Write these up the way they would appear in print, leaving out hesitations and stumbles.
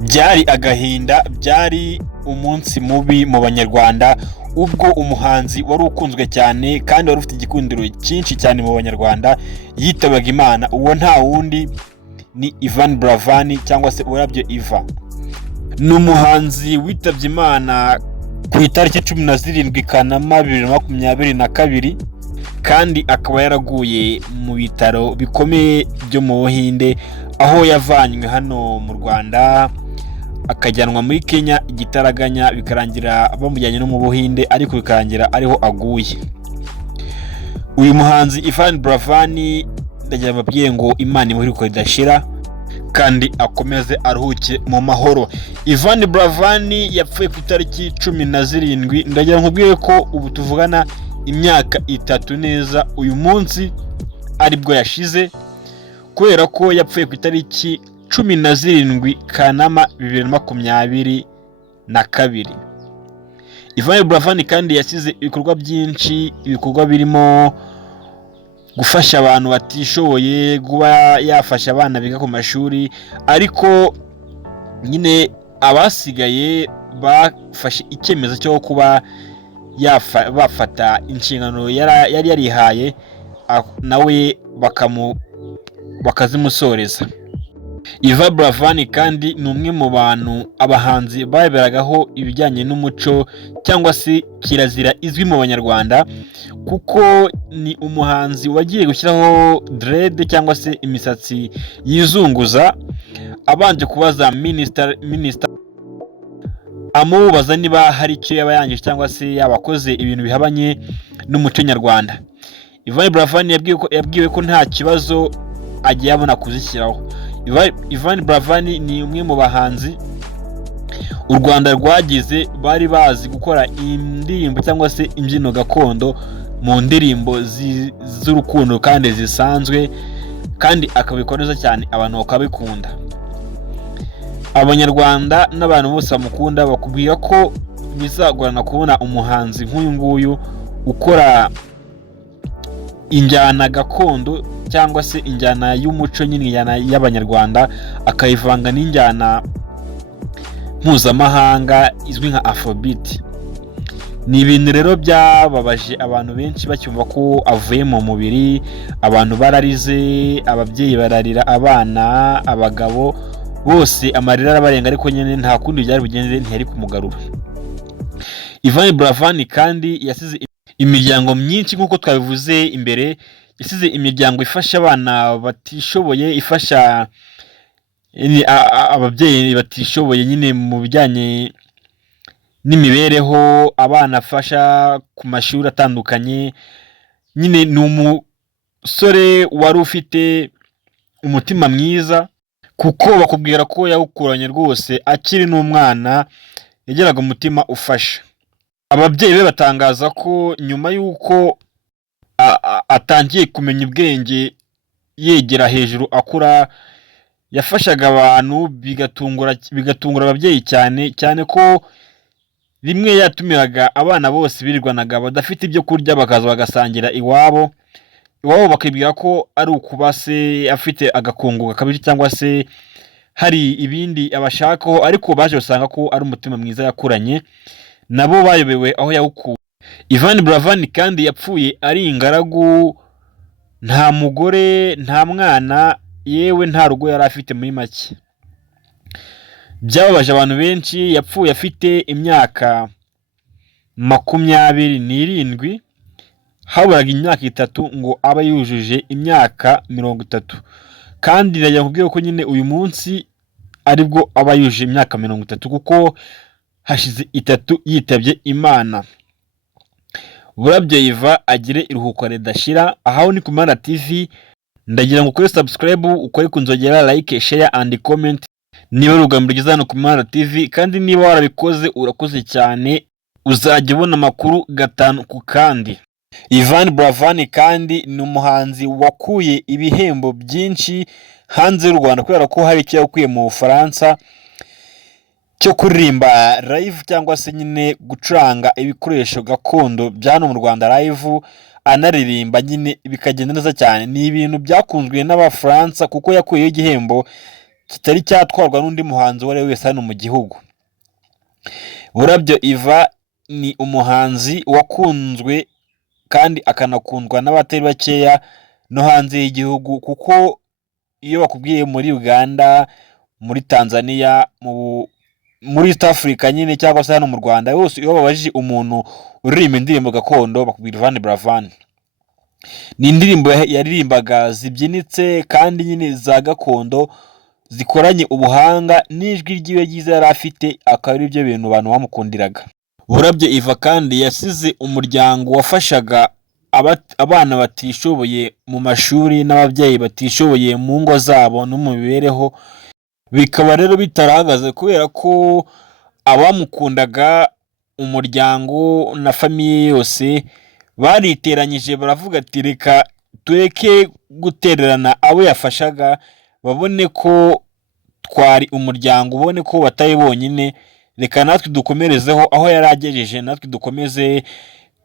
Byari agahinda, byari umunsi mubi mu banyarwanda ubwo umuhanzi wari ukunzwe cyane kandi wari ufite igikundiro cyinshi cyane mu banyarwanda yitabaga Imana. Uwo nta wundi ni Ivan Buravan cyangwa se Burabyo Iva. Ni umuhanzi witabye Imana ku itariki 17 Kanama 2022 kandi akaba yaraguye mu bitaro bikomeye byo mu Buhinde, aho yavanywe hano mu Rwanda akajyanwa muri Kenya igitaraganya, bikarangira bamujyanye no mu Buhinde ariko bikarangira ariho aguye. Uyu muhanzi Ivan Buravan ndagira mbabwire ngo Imana imuhe ridashira kandi akomeze aruhuke mu mahoro. Ivan Buravan yapfuye ku itariki 17. Ndagira nkubwire ko ubu tuvugana imyaka 3 neza uyu munsi aribwo yashize, kubera ko yapfuye ku itariki 17 Kanama 2022. Ivan Buravan kandi yasize ibikorwa byinshi, ibikorwa birimo gufasha abantu batishoboye, kuba yafasha abana biga ku mashuri, ariko nyine abasigaye bafashe icyemezo cyo kuba bafata inshingano yari yarihaye nawe bakazimusoreza. Ivan Buravan kandi ni umwe mu bantu abahanzi baberagaho ibijyanye n'umuco cyangwa se kirazira izwi mu banyarwanda, kuko ni umuhanzi wagiye gushyiraho dread cyangwa se imisatsi yizunguza, abanje kubaza minister amubaza niba hari icyo yaba yangije cyangwa se yabakoze ibintu bihabanye n'umuco nyarwanda. Ivan Buravan yabwiwe ko nta kibazo agiye abona kuzishyiraho. Ivan Buravan ni umwe mu bahanzi u Rwanda rwagize bari bazi gukora indirimbo cyangwa se imbyino gakondo mu ndirimbo z'urukundo kandi zisanzwe, kandi akabikora neza cyane abantu bakabikunda. Abanyarwanda n'abantu bose bamukunda bakubwira ko bizagorana kubona umuhanzi nk'uyu nguyu ukora injyana gakondo cyangwa se injyana y'umuco, nyine injyana y'abanyarwanda akayivanga n'injyana mpuzamahanga izwi nka Afrobeat. Ni ibintu rero byababaje abantu benshi bacyumva ko avuye mu mubiri, abantu bararize, ababyeyi bararira, abana, abagabo bose amarira arabarenga, ariko nyine nta kundi byari bugenze, ntiyari kumugarura. Ivan Buravan kandi yasize imiryango myinshi nk'uko twabivuze imbere, yasize imiryango ifasha abana batishoboye, ifasha ababyeyi batishoboye nyine mu bijyanye n'imibereho, abana afasha ku mashuri atandukanye. Nyine ni umusore wari ufite umutima mwiza, kuko bakubwira ko yawukuranye rwose akiri n'umwana, yageraga umutima ufasha. Ababyeyi be batangaza ko nyuma y'uko atangiye kumenya ubwenge yegera hejuru akura, yafashaga abantu bigatungura ababyeyi cyane ko rimwe yatumiraga abana bose birirwanaga badafite ibyo kurya, bakaza bagasangira iwabo bakibwira ko ari ukuba se afite agakungu gakabije cyangwa se hari ibindi abashakaho, ariko baje gusanga ko ari umutima mwiza yakuranye, nabo bayobewe aho yawukuye. Ivan Buravan kandi yapfuye ari ingaragu, nta mugore, nta mwana, yewe nta rugo yari afite muri make. Byababaje abantu benshi. Yapfuye afite imyaka 27, haburaga imyaka 3 ngo aba yujuje imyaka 30, kandi ndagira nkubwire ko nyine uyu munsi aribwo aba yujuje imyaka 30, kuko hashize 3 yitabye Imana. Burabyo Iva agire iruhuko ridashira. Aho ni Kumara TV, ndagira ngo ukore subscribe, ukore kunzogera, like, share and comment niba urugamba rugeze hano Kumara TV, kandi niba warabikoze urakoze cyane, uzajya ubona amakuru gatanu ku kandi. Ivan Buravan kandi ni umuhanzi wakuye ibihembo byinshi hanze y'u Rwanda, kubera ko hari icyo yakuye mu Bufaransa cyo kuririmba live cyangwa se nyine gucuranga ibikoresho gakondo bya hano mu Rwanda live, anaririmba nyine bikagenda neza cyane. Ni ibintu byakunzwe n'Abafaransa kuko yakuyeho igihembo kitari cyatwarwa n'undi muhanzi uwo ari we wese hano mu gihugu. Burabyo Iva ni umuhanzi wakunzwe kandi akanakundwa n'abatari bakeya no hanze y'igihugu, kuko iyo bakubwiye muri Uganda, muri Tanzania, muri East Africa nyine cyangwa se hano mu Rwanda hose, iyo babajije umuntu uririmba indirimbo gakondo bakubwira Ivan Buravan. Ni indirimbo yaririmbaga zibyinitse kandi nyine za gakondo zikoranye ubuhanga, n'ijwi ryiwe ryiza yari afite, akaba ari byo bintu abantu bamukundiraga. Burabyo Iva kandi yasize umuryango wafashaga abana batishoboye mu mashuri n'ababyeyi batishoboye mu ngo zabo no mu mibereho. Bikaba rero bitarahagaze kubera ko abamukundaga, umuryango na famiye yose bariteranyije baravuga ati reka tureke gutererana abo yafashaga, babone ko twari umuryango, ubone ko batari bonyine, reka natwe dukomerezeho aho yari agejeje, natwe dukomeze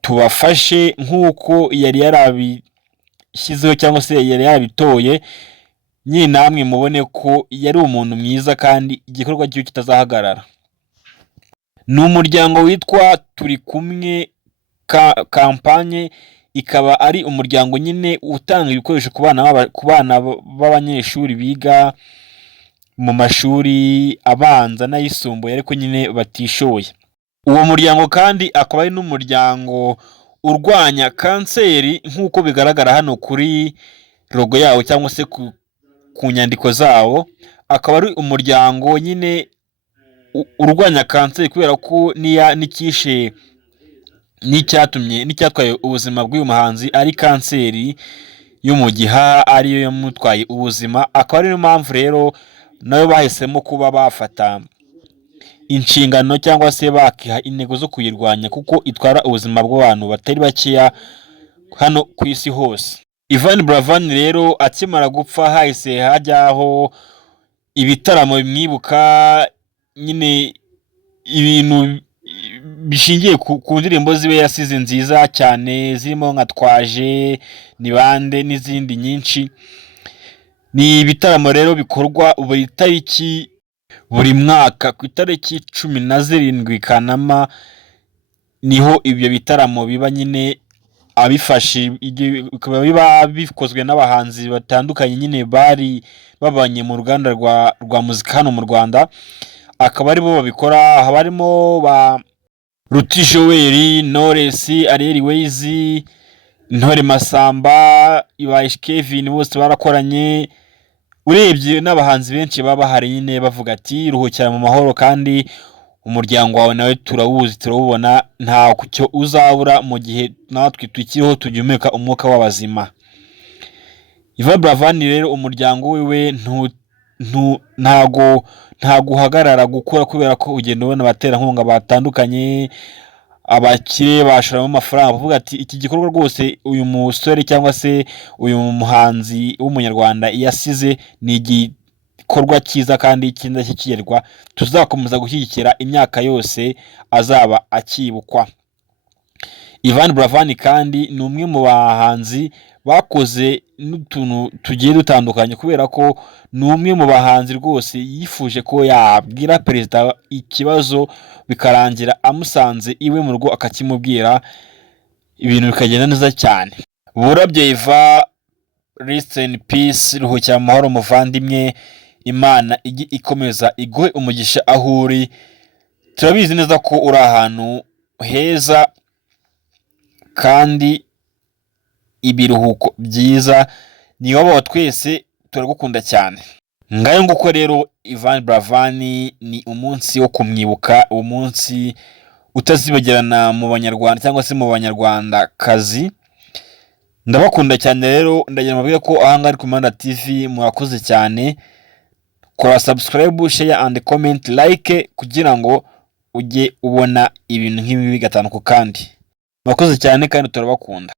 tubafashe nk'uko yari yarabishyizeho cyangwa se yari yarabitoye, nyine namwe mubone ko yari umuntu mwiza kandi igikorwa cyo kitazahagarara. Ni umuryango witwa Turi Kumwe kampanye, ikaba ari umuryango nyine utanga ibikoresho ku bana b'abanyeshuri biga mu mashuri abanza n'ayisumbuye ariko nyine batishoboye. Uwo muryango kandi akaba ari n'umuryango urwanya kanseri nk'uko bigaragara hano kuri logo yawo cyangwa se ku nyandiko zawo. Akaba ari umuryango nyine urwanya kanseri kubera ko n'icyatwaye ubuzima bw'uyu muhanzi ari kanseri yo mu gihaha, ariyo yamutwaye ubuzima. Akaba ari niyo mpamvu rero nayo bahisemo kuba bafata inshingano cyangwa se bakiha intego zo kuyirwanya, kuko itwara ubuzima bw'abantu batari bakeya hano ku isi hose. Ivan Buravan rero akimara gupfa hahise hajyaho ibitaramo bimwibuka, nyine ibintu bishingiye ku ndirimbo ziwe yasize nziza cyane, zirimo nka Twaje, Ni Bande n'izindi nyinshi. Ni ibitaramo rero bikorwa buri mwaka ku itariki 17 Kanama, niho ibyo bitaramo biba nyine abifashe, biba bikozwe n'abahanzi batandukanye nyine bari babanye mu ruganda rwa muzika hano mu Rwanda. Akaba aribo babikora, haba harimo ba Ruti Joel, Knowless, Ariel Ways, Ntore Masamba, Ibayish Kevin, bose barakoranye. Urebye n'abahanzi benshi baba bahari nyine bavuga ati ruhukira mu mahoro, kandi umuryango wawe nawe turawuzi, turawubona, nta cyo uzabura mu gihe natwe tukiriho tugihumeka umwuka w'abazima. Ivan Buravan rero umuryango wiwe ntago uhagarara gukora, kubera ko ugenda ubona abaterankunga batandukanye, abakire bashoramo amafaranga bavuga ati iki gikorwa rwose uyu musore cyangwa se uyu muhanzi w'umunyarwanda yasize ni igikorwa cyiza kandi cy'indashyikirwa, tuzakomeza gushyigikira imyaka yose azaba akibukwa. Ivan Buravan kandi ni umwe mu bahanzi bakoze n'utuntu tugiye dutandukanye, kubera ko ni umwe mu bahanzi rwose yifuje ko yabwira perezida ikibazo bikarangira amusanze iwe mu rugo akakimubwira, ibintu bikagenda neza cyane. Burabyo Iva, rest in peace, ruhukira mu mahoro muvandimwe, Imana ikomeza iguhe umugisha aho uri. Turabizi neza ko uri ahantu heza kandi ibiruhuko byiza, ni wowe wa twese, turagukunda cyane. Ngayo nguko rero Ivan Buravan ni umunsi wo kumwibuka, umunsi utazibagirana mu Banyarwanda cyangwa se mu Banyarwandakazi. Ndabakunda cyane rero, ndagira mbabwire ko ahanga ari ku Manda TV. Murakoze cyane, kora subscribe, share and comment, like kugira ngo ujye ubona ibintu nk'ibi gatanu ku kandi. Murakoze cyane kandi turabakunda.